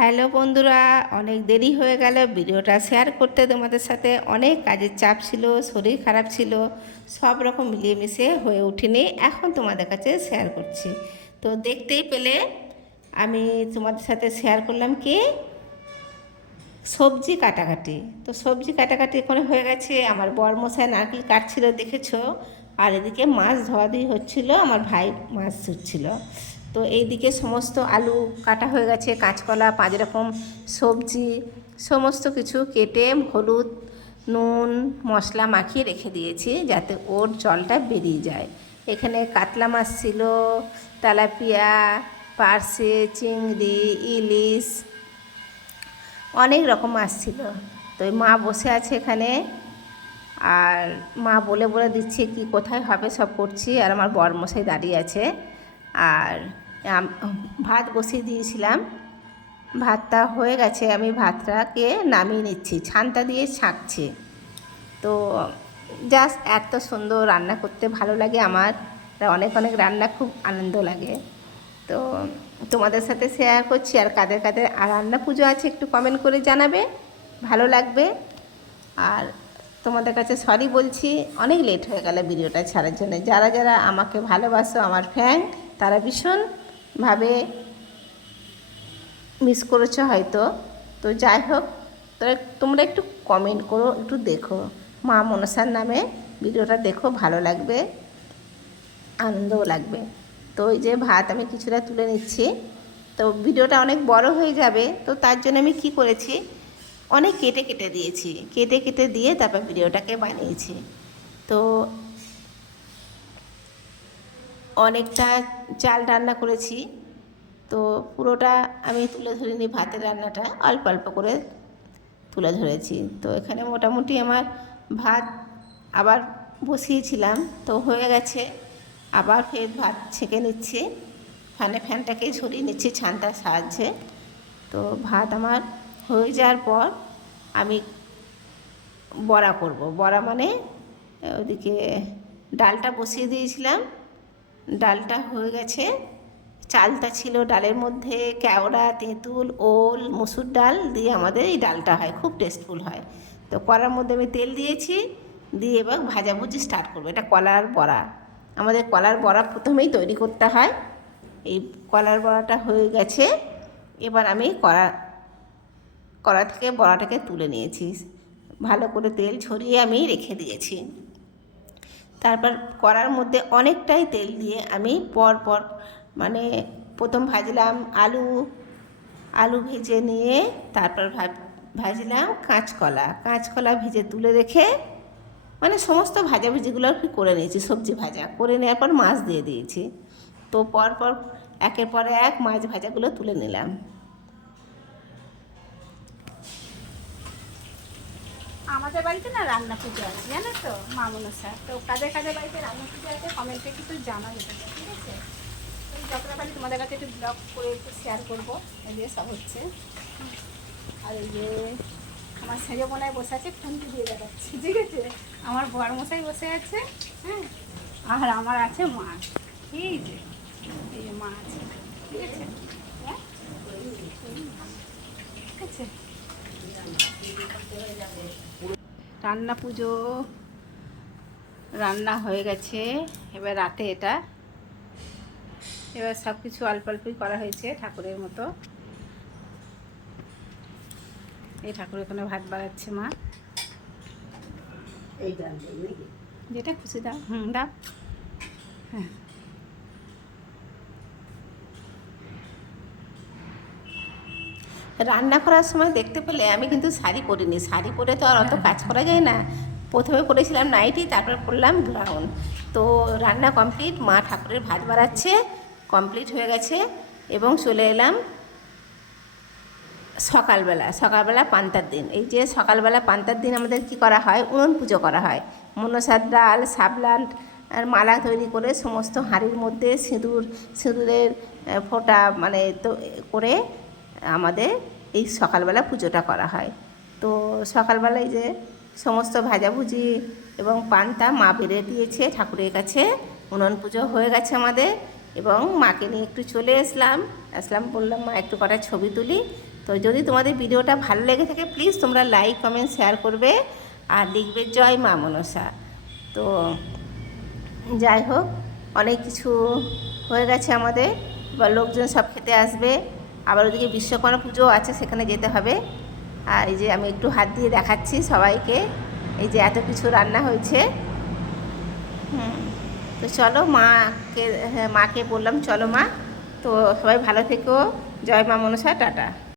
Hello বন্ধুরা, অনেক দেরি হয়ে গেল ভিডিওটা শেয়ার করতে তোমাদের সাথে। অনেক কাজের চাপ ছিল, শরীর খারাপ ছিল, সব রকম মিলিয়ে মিশিয়ে হয়ে ওঠেনি। এখন তোমাদের কাছে শেয়ার করছি। তো দেখতেই পেলে আমি তোমাদের সাথে শেয়ার করলাম কি সবজি কাটাকাটি। তো সবজি কাটাকাটি এখন হয়ে গেছে। আমার বরমশাই নারকেল কাটছিল দেখেছো, আর এদিকে মাছ ধোয়াধুয়ি হচ্ছিল, আমার ভাই মাছ ধুচ্ছিল। তো এইদিকে সমস্ত আলু কাটা হয়ে গেছে, কাঁচকলা, 5 রকম সবজি সমস্ত কিছু কেটে হলুদ নুন মশলা মাখিয়ে রেখে দিয়েছি যাতে ওর জলটা বেরিয়ে যায়। এখানে কাতলা মাছ ছিল, তেলাপিয়া, পার্শে, চিংড়ি, ইলিশ, অনেক রকম মাছ ছিল। তো মা বসে আছে এখানে, আর মা বলে বলে দিচ্ছে কি কোথায় হবে সব করছি, আর আমার বরমশাই দাঁড়িয়ে আছে। আর ভাত বসিয়ে দিয়েছিলাম, ভাতটা হয়ে গেছে, আমি ভাতটাকে নামিয়ে নিচ্ছি, ছানটা দিয়ে ছাঁকছি। তো জাস্ট এত সুন্দর রান্না করতে ভালো লাগে আমার, অনেক অনেক রান্না খুব আনন্দ লাগে। তো তোমাদের সাথে শেয়ার করছি। আর কাদের কাদের আর রান্না পুজো আছে একটু কমেন্ট করে জানাবে, ভালো লাগবে। আর তোমাদের কাছে সরি বলছি, অনেক লেট হয়ে গেল ভিডিওটা ছাড়ার জন্য। যারা যারা আমাকে ভালোবাসো, আমার ফ্যান, তারা ভীষণভাবে মিস করেছো হয়তো। তো যাই হোক, তোমরা একটু কমেন্ট করো, একটু দেখো, মা মনসার নামে ভিডিওটা দেখো, ভালো লাগবে, আনন্দও লাগবে। তো ওই যে ভাত আমি কিছুটা তুলে নিচ্ছি। তো ভিডিওটা অনেক বড় হয়ে যাবে, তো তার জন্য আমি কি করেছি, অনেক কেটে কেটে দিয়েছি, কেটে কেটে দিয়ে তারপর ভিডিওটাকে বানিয়েছি। তো অনেকটা চাল রান্না করেছি, তো পুরোটা আমি তুলে ধরিনি, ভাতের রান্নাটা অল্প অল্প করে তুলে ধরেছি। তো এখানে মোটামুটি আমার ভাত আবার বসিয়েছিলাম, তো হয়ে গেছে। আবার ফের ভাত ছেঁকে নিচ্ছি, ফ্যানটাকে ঝরিয়ে নিচ্ছি ছানটার সাহায্যে। তো ভাত আমার হয়ে যাওয়ার পর আমি বড়া করব। বড়া মানে ওদিকে ডালটা বসিয়ে দিয়েছিলাম, ডালটা হয়ে গেছে। চালটা ছিল ডালের মধ্যে, কেওড়া, তেঁতুল, ওল, মসুর ডাল দিয়ে আমাদের এই ডালটা হয়, খুব টেস্টফুল হয়। তো কড়ার মধ্যে আমি তেল দিয়েছি, দিয়ে এবার ভাজাভুজি স্টার্ট করবো। এটা কলার বড়া, আমাদের কলার বড়া প্রথমেই তৈরি করতে হয়। এই কলার বড়াটা হয়ে গেছে, এবার আমি কড়া থেকে বড়াটাকে তুলে নিয়েছি, ভালো করে তেল ঝরিয়ে আমি রেখে দিয়েছি। তারপর কড়ার মধ্যে অনেকটাই তেল দিয়ে আমি পর মানে প্রথম ভাজলাম আলু ভেজে নিয়ে, তারপর ভাজলাম কাঁচকলা ভেজে তুলে রেখে, মানে সমস্ত ভাজাভুজিগুলো আর কি করে নিয়েছি, সবজি ভাজা করে নেওয়ার পর মাছ দিয়ে দিয়েছি। তো পর একের পর এক মাছ ভাজাগুলো তুলে নিলাম। আমাদের বাড়িতে না রান্না পুজো আছে, জানো তো, মা মনসা। তো কাদের কাদের বাড়িতে রান্না পুজো আছে কমেন্টে কিন্তু জানাবে, ঠিক আছে? ওই যতটা পারি তোমাদের কাছে একটু ব্লগ করে একটু শেয়ার করবো, এই যে সব হচ্ছে। আর এই যে আমার ছেলে বোনায় বসে আছে, ফোনটি দিয়ে দেখাচ্ছি, ঠিক আছে? আমার বর মশাই বসে আছে, হ্যাঁ, আর আমার আছে মাছ, এই যে মা আছে, ঠিক আছে? হ্যাঁ, ঠিক আছে। রান্না পুজো রান্না হয়ে গেছে, এবার রাতে এবার সব কিছু অল্প অল্পই করা হয়েছে ঠাকুরের মতো। এই ঠাকুর এখানে ভাত বাড়াচ্ছে মা, এই যেটা খুশি দাও, দাও, হ্যাঁ। রান্না করার সময় দেখতে পেলে আমি কিন্তু শাড়ি পরিনি, শাড়ি পরে তো আর অত কাজ করা যায় না। প্রথমে পরেছিলাম নাইটি, তারপর পরলাম গাউন। তো রান্না কমপ্লিট, মা ঠাকুরের ভাত বাড়াচ্ছে, কমপ্লিট হয়ে গেছে। এবং চলে এলাম সকালবেলা পান্তার দিন। এই যে সকালবেলা পান্তার দিন আমাদের কি করা হয়, উনুন পুজো করা হয়। মনসার ডাল, শাপলার আর মালা তৈরি করে সমস্ত হাঁড়ির মধ্যে সিঁদুরের ফোঁটা মানে তো করে আমাদের এই সকালবেলা পুজোটা করা হয়। তো সকালবেলায় যে সমস্ত ভাজাভুজি এবং পান্তা মা বেড়ে দিয়েছে ঠাকুরের কাছে, উনুন পুজো হয়ে গেছে আমাদের। এবং মাকে নিয়ে একটু চলে আসলাম, বললাম মা একটু কটা ছবি তুলি। তো যদি তোমাদের ভিডিওটা ভালো লেগে থাকে প্লিজ তোমরা লাইক কমেন্ট শেয়ার করবে আর লিখবে জয় মা মনসা। তো যাই হোক, অনেক কিছু হয়ে গেছে আমাদের, এবার লোকজন সব খেতে আসবে। আবার ওদিকে বিশ্বকর্মা পুজো আছে, সেখানে যেতে হবে। আর এই যে আমি একটু হাত দিয়ে দেখাচ্ছি সবাইকে, এই যে এত কিছু রান্না হয়েছে। তো চলো মাকে, হ্যাঁ মাকে বললাম চলো মা। তো সবাই ভালো থেকো, জয় মা মনসা, টাটা।